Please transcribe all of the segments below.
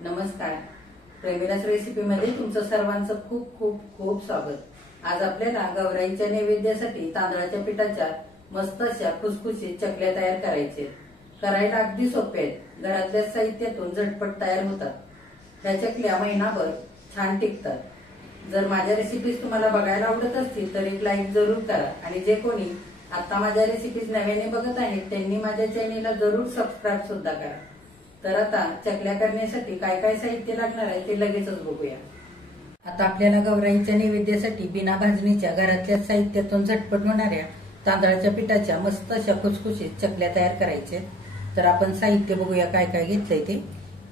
नमस्कार. प्रेमिलास रेसिपीमध्ये तुमचं सर्वांचं खूप खूप खूप स्वागत. आज आपल्याला गौराईच्या नैवेद्यासाठी तांदळाच्या पिठाच्या मस्त अशा खुसखुशीत चकल्या तयार करायचे. करायला अगदी सोपे आहेत. घरातल्या साहित्यातून झटपट तयार होतात. ह्या चकल्या महिनाभर छान टिकतात. जर माझ्या रेसिपीज तुम्हाला बघायला आवडत असतील तर एक लाईक जरूर करा आणि जे कोणी आता माझ्या रेसिपीज नव्याने बघत आहेत त्यांनी माझ्या चॅनेलला जरूर सबस्क्राईब सुद्धा करा. तर आता चकल्या करण्यासाठी काय काय साहित्य लागणार आहे ते लगेचच बघूया. आता आपल्याला गौराईच्या नैवेद्यासाठी बिना भाजणीच्या घरातल्या साहित्यातून झटपट होणाऱ्या तांदळाच्या पिठाच्या मस्त अशा खुसखुशीत चकल्या तयार करायच्या. तर आपण साहित्य बघूया काय काय घेतलंय ते.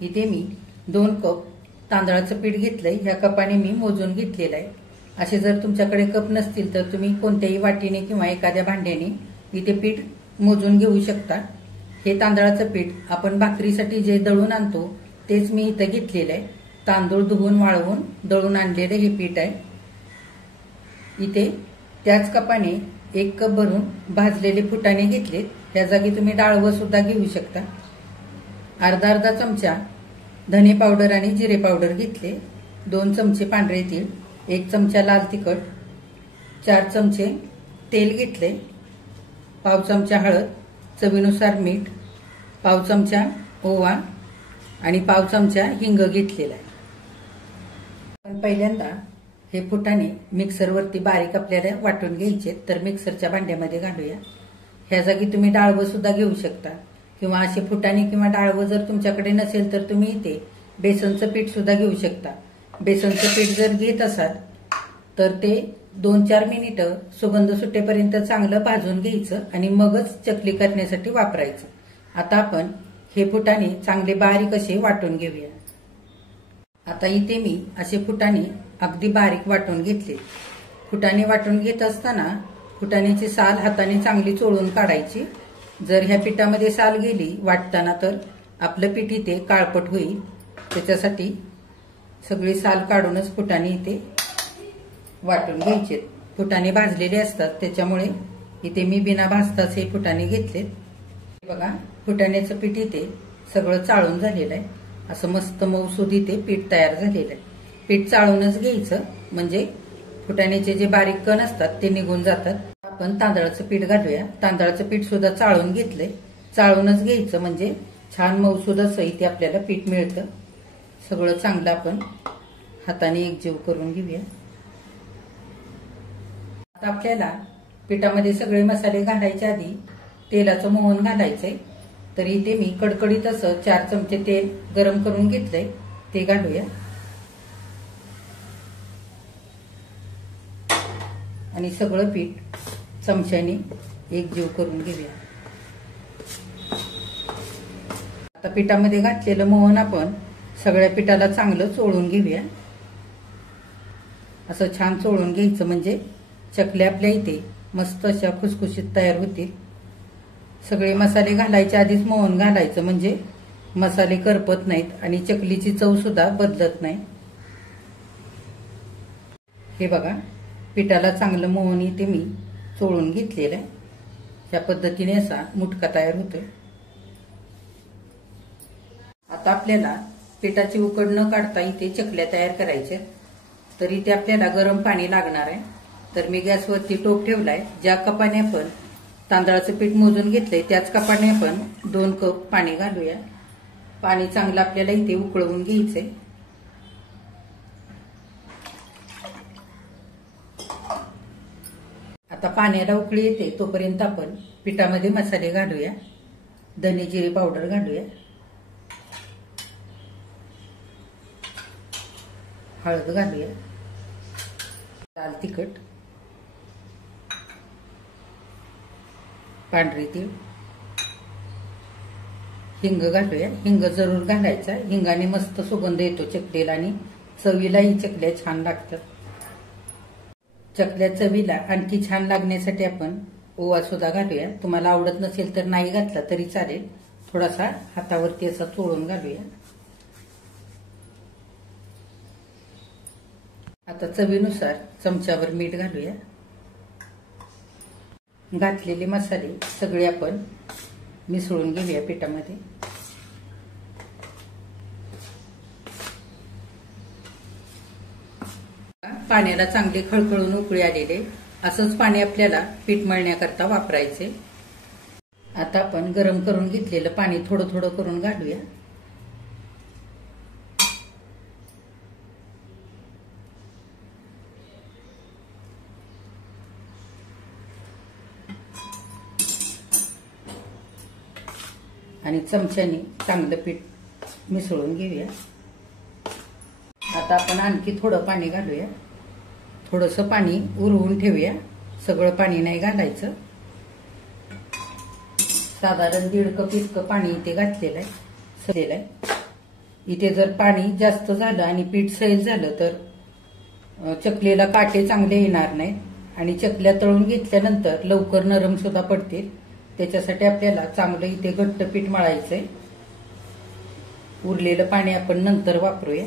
इथे मी 2 कप तांदळाचं पीठ घेतलंय. ह्या कपाने मी मोजून घेतलेलं आहे. असे जर तुमच्याकडे कप नसतील तर तुम्ही कोणत्याही वाटीने किंवा एखाद्या भांड्याने इथे पीठ मोजून घेऊ शकता. हे तांदळाचं पीठ आपण भाकरीसाठी जे दळून आणतो तेच मी इथं घेतलेलं आहे. तांदूळ धुवून वाळवून दळून आणलेलं हे पीठ आहे. इथे त्याच कपाने 1 कप भरून भाजलेले फुटाणे घेतलेत. त्या जागी तुम्ही डाळवं सुद्धा घेऊ शकता. अर्धा चमचा धने पावडर आणि जिरे पावडर घेतले. 2 चमचे पांढरे तीळ, 1 चमचा लाल तिखट, 4 चमचे तेल घेतले, पाव चमचा हळद, चवीनुसार मीठ, पाव चमचा ओवा आणि पाव चमचा हिंग घेतलेला आहे. पण पहिल्यांदा हे फुटाणे मिक्सरवरती बारीक आपल्याला वाटून घ्यायचे. तर मिक्सरच्या भांड्यामध्ये घालूया. ह्या जागी तुम्ही डाळवं सुद्धा घेऊ शकता किंवा असे फुटाणे किंवा डाळवं जर तुमच्याकडे नसेल तर तुम्ही इथे बेसनचं पीठ सुद्धा घेऊ शकता. बेसनचं पीठ जर घेत असाल तर ते 2-4 मिनिटं सुगंध सुटेपर्यंत चांगलं भाजून घ्यायचं आणि मगच चकली करण्यासाठी वापरायचं. आता आपण हे फुटाणे चांगले बारीक असे वाटून घेऊया. आता इथे मी असे फुटाणे अगदी बारीक वाटून घेतले. फुटाणे वाटून घेत असताना फुटाण्याची साल हाताने चांगली चोळून काढायची. जर ह्या पिठामध्ये साल गेली वाटताना तर आपलं पीठ इथे काळपट होईल. त्याच्यासाठी सगळी साल काढूनच फुटाणे इथे वाटून घ्यायचे. फुटाणे भाजलेले असतात त्याच्यामुळे इथे मी बिना भाजताच हे फुटाणे घेतलेत. बघा फुटाण्याचं पीठ इथे सगळं चाळून झालेलं आहे. असं मस्त मऊसूद इथे पीठ तयार झालेलं आहे. पीठ चाळूनच घ्यायचं म्हणजे फुटाण्याचे जे बारीक कण असतात ते निघून जातात. आपण तांदळाचं पीठ घालूया. तांदळाचं पीठ सुद्धा चाळून घेतलंय. चाळूनच घ्यायचं म्हणजे छान मऊसूद असं इथे आपल्याला पीठ मिळतं. सगळं चांगलं आपण हाताने एकजीव करून घेऊया. आता आपल्याला पिठामध्ये सगळे मसाले घालायच्या आधी तेलाचं मोहन घालायचंय. तर इथे मी कडकडीत असं 4 चमचे तेल गरम करून घेतलंय. ते घालूया आणि सगळं पीठ चमच्याने एकजीव करून घेऊया. आता पिठामध्ये घातलेलं मोहन आपण सगळ्या पिठाला चांगलं चोळून घेऊया. असं छान चोळून घ्यायचं म्हणजे चकल्या आपल्या इथे मस्त अशा खुसखुशीत तयार होतील. सगळे मसाले घालायच्या आधीच मोहन घालायचं म्हणजे मसाले करपत नाहीत आणि चकलीची चव सुद्धा बदलत नाही. हे बघा पिठाला चांगलं मोहन इथे मी चोळून घेतलेलं आहे. या पद्धतीने असा मुटका तयार होतोय. आता आपल्याला पिठाची उकड न काढता इथे चकल्या तयार करायच्या. तर इथे आपल्याला गरम पाणी लागणार आहे. तर मी गॅसवरती टोप ठेवलाय. ज्या कपाने आपण तांदळाचं पीठ मोजून घेतलंय त्याच कपाने आपण 2 कप पाणी घालूया. पाणी चांगलं आपल्याला इथे उकळवून घ्यायचंय. आता पाण्याला उकळी येते तोपर्यंत आपण पिठामध्ये मसाले घालूया. धने जिरे पावडर घालूया, हळद घालूया, लाल तिखट, पांढरे तीळ, हिंग घालूया. हिंग जरूर घालायचा. हिंगाने मस्त सुगंध येतो चकलीला आणि चवीलाही चकल्या छान लागतात. चकल्या चवीला आणखी छान लागण्यासाठी आपण ओवा सुद्धा घालूया. तुम्हाला आवडत नसेल तर नाही घातला तरी चालेल. थोडासा हातावरती असा चोळून घालूया. आता चवीनुसार चमच्यावर मीठ घालूया. घातलेले मसाले सगळे आपण मिसळून घेऊया पिठामध्ये. पाण्याला चांगले खळखळून उकळी आलेले. असंच पाणी आपल्याला पीठ मळण्याकरता वापरायचे. आता आपण गरम करून घेतलेलं पाणी थोडं थोडं करून घालूया. आणि चमच्याने चांगलं पीठ मिसळून घेऊया. आता आपण आणखी थोडं पाणी घालूया. थोडंसं पाणी उरवून ठेवूया, सगळं पाणी नाही घालायचं. साधारण 1.5 कप इतकं पाणी इथे घातलेलं आहे. इथे जर पाणी जास्त झालं आणि पीठ सैल झालं तर चकलीला काटे चांगले येणार नाहीत आणि चकल्या तळून घेतल्यानंतर लवकर नरम सुद्धा पडतील. त्याच्यासाठी आपल्याला चांगलं इथे घट्ट पीठ मळायचंय. उरलेलं पाणी आपण नंतर वापरूया.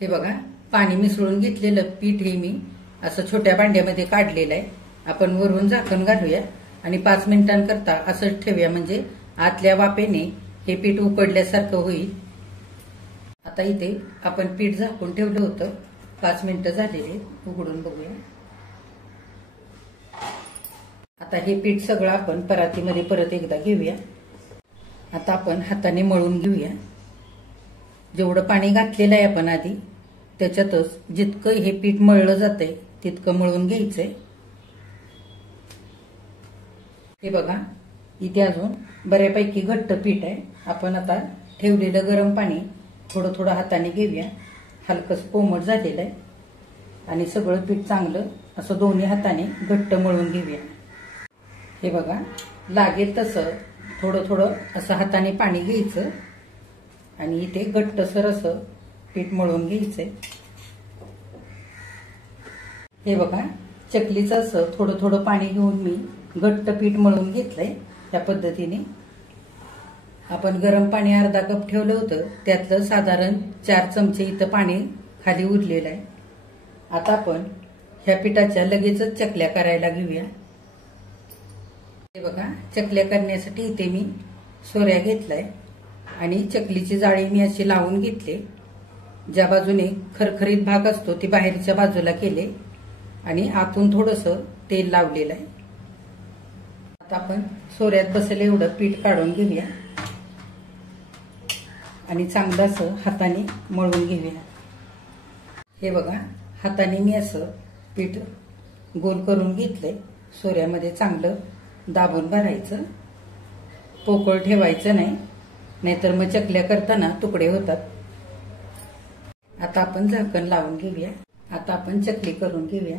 हे बघा, पाणी मिसळून घेतलेलं पीठ हे मी असं छोट्या भांड्यामध्ये काढलेलं आहे. आपण वरून झाकण घालूया आणि 5 मिनिटांकरता असंच ठेवूया, म्हणजे आतल्या वाफेने हे पीठ उकडल्यासारखं होईल. आता इथे आपण पीठ झाकून ठेवलं होतं, 5 मिनिटं झालेले. उघडून बघूया. आता हे पीठ सगळं आपण परातीमध्ये परत एकदा घेऊया. आता आपण हाताने मळून घेऊया. जेवढं पाणी घातलेलं आहे आपण आधी, त्याच्यातच जितकं हे पीठ मळलं जातंय तितकं मळून घ्यायचंय. हे बघा, इथे अजून बऱ्यापैकी घट्ट पीठ आहे. आपण आता ठेवलेलं गरम पाणी थोडं थोडं हाताने घेऊया. हलकंसं कोमट झालेलं आहे आणि सगळं पीठ चांगलं असं दोन्ही हाताने घट्ट मळून घेऊया. हे बघा, लागेल तसं थोडं थोडं असं हाताने पाणी घ्यायचं आणि इथे घट्टसर असं पीठ मळून घ्यायचंय. हे बघा, चकलीचं असं थोडं थोडं पाणी घेऊन मी घट्ट पीठ मळून घेतलंय. त्या पद्धतीने आपण गरम पाणी अर्धा कप ठेवलं होतं, त्यातलं साधारण 4 चमचे इथं पाणी खाली उरलेलं आहे. आता आपण ह्या पिठाच्या लगेचच चकल्या करायला घेऊया. हे बघा, चकल्या करण्यासाठी इथे मी सोऱ्या घेतलाय आणि चकलीची जाळी मी अशी लावून घेतली. ज्या बाजूने खरखरीत भाग असतो ती बाहेरच्या बाजूला केले आणि आतून थोडंसं तेल लावलेलं आहे. आता आपण सोऱ्यात बसेल एवढं पीठ काढून घेऊया आणि चांगलं असं हाताने मळून घेऊया. हे बघा, हाताने मी असं पीठ गोल करून घेतलंय. सोऱ्यामध्ये चांगलं दाबून भरायचं, पोकळ ठेवायचं नाही, नाहीतर मग चकल्या करताना तुकडे होतात. आता आपण झाकण लावून घेऊया. आता आपण चकली करून घेऊया.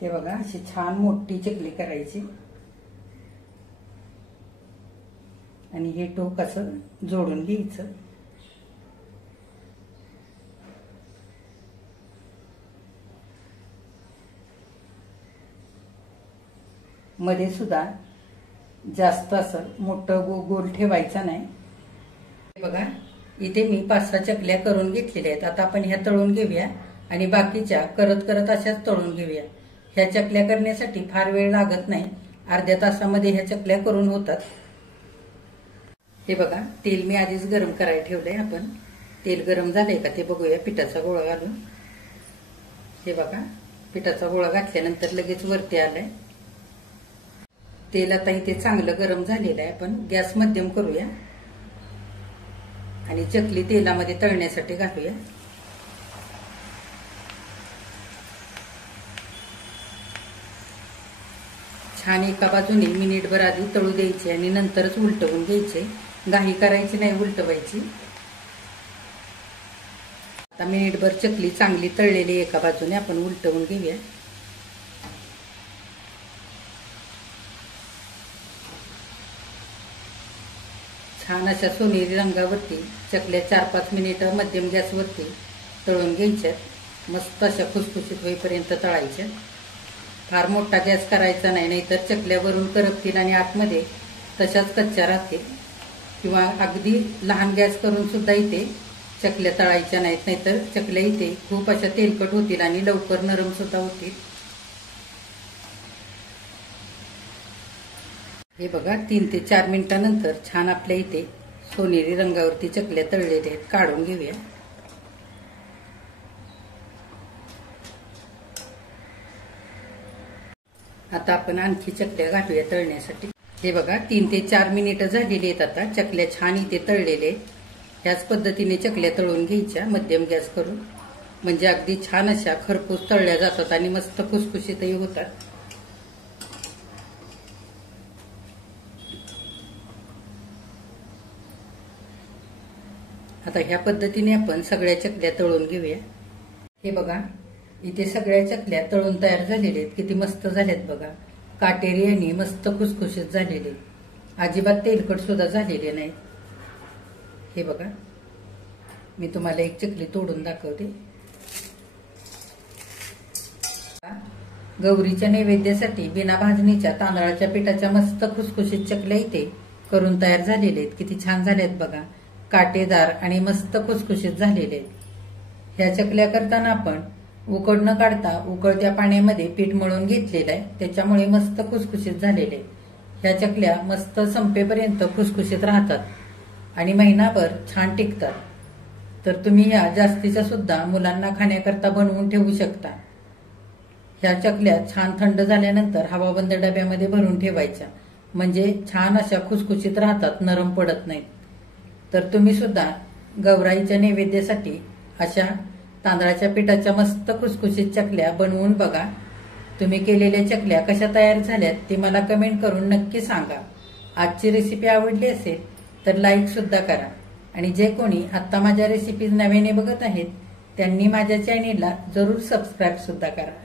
हे बघा, अशी छान मोठी चकली करायची आणि हे टोक असं जोडून घ्यायचं. मध्ये सुद्धा जास्त असं मोठं गोल ठेवायचं नाही. बघा, इथे मी 5-6 चकल्या करून घेतलेल्या आहेत. आता आपण ह्या तळून घेऊया आणि बाकीच्या करत करत अशाच तळून घेऊया. ह्या चकल्या करण्यासाठी फार वेळ लागत नाही, अर्ध्या तासामध्ये ह्या चकल्या करून होतात. हे बघा, तेल मी आधीच गरम करायला ठेवलंय. आपण तेल गरम झालंय का ते बघूया. पिठाचा गोळा घालून, हे बघा, पिठाचा गोळा घातल्यानंतर लगेच वरती आलाय. तेल आता इथे चांगलं गरम झालेलं आहे. आपण गॅस मध्यम करूया आणि चकली तेलामध्ये तळण्यासाठी घालूया. छान एका बाजूने मिनिटभर आधी तळू द्यायचे आणि नंतरच उलटवून घ्यायचे. घाई करायची नाही, उलटवायची. आता मिनिटभर चकली चांगली तळलेली एका बाजूने आपण उलटवून घेऊया. छान अशा सोनेरी रंगावरती चकल्या 4-5 मिनिटं मध्यम गॅसवरती तळून घ्यायच्या. मस्त अशा खुसखुशीत होईपर्यंत तळायच्या. फार मोठा गॅस करायचा नाही, नाहीतर चकल्यावरून करपतील आणि आतमध्ये तशाच कच्च्या राहतील. किंवा अगदी लहान गॅस करून सुद्धा इथे चकल्या तळायच्या नाहीत, नाहीतर चकल्या इथे खूप अशा तेलकट होतील आणि लवकर नरम सुद्धा होतील. हे बघा 3 ते 4 मिनिटांनंतर छान आपल्या इथे सोनेरी रंगावरती चकल्या तळलेल्या आहेत. काढून घेऊया. आता आपण आणखी चकल्या घालूया तळण्यासाठी. हे बघा 3 ते 4 मिनिटं झालेली आहेत. आता चकल्या छान इथे तळलेले आहेत. ह्याच पद्धतीने चकल्या तळून घ्यायच्या मध्यम गॅस करून, म्हणजे अगदी छान अशा खरपूस तळल्या जातात आणि मस्त खुसखुशीतही होतात. आता ह्या पद्धतीने आपण सगळ्या चकल्या तळून घेऊया. हे बघा इथे सगळ्या चकल्या तळून तयार झालेल्या आहेत. किती मस्त झाल्यात बघा. काटेरी आणि मस्त खुसखुशीत झालेले, अजिबात तेलकट सुद्धा झालेले नाहीत. हे बघा मी तुम्हाला एक चकली तोडून दाखवते. गौरीच्या नैवेद्यासाठी बिना भाजणीच्या तांदळाच्या पिठाच्या मस्त खुसखुशीत चकल्या इथे करून तयार झालेले आहेत. किती छान झाल्यात बघा. काटेदार आणि मस्त खुसखुशीत झालेले आहेत. ह्या चकल्या करताना आपण उकड न काढता उकळत्या पाण्यामध्ये पीठ मळून घेतलेलं आहे, त्याच्यामुळे मस्त खुसखुशीत झालेले आहेत. ह्या चकल्या मस्त संपेपर्यंत खुसखुशीत राहतात आणि महिनाभर छान टिकतात. तर तुम्ही ह्या जास्तीच्या सुद्धा मुलांना खाण्याकरता बनवून ठेवू शकता. ह्या चकल्या छान थंड झाल्यानंतर हवाबंद डब्यामध्ये भरून ठेवायच्या, म्हणजे छान अशा खुसखुशीत राहतात, नरम पडत नाहीत. तर तुम्ही सुद्धा गौराईच्या नैवेद्यासाठी अशा तांदळाच्या पिठाच्या मस्त खुसखुशीत चकल्या बनवून बघा. तुम्ही केलेल्या चकल्या कशा तयार झाल्यात ते मला कमेंट करून नक्की सांगा. आजची रेसिपी आवडली असेल तर लाईक सुद्धा करा आणि जे कोणी आत्ता माझ्या रेसिपीज नव्याने बघत आहेत त्यांनी माझ्या चॅनेलला जरूर सबस्क्राईब सुद्धा करा.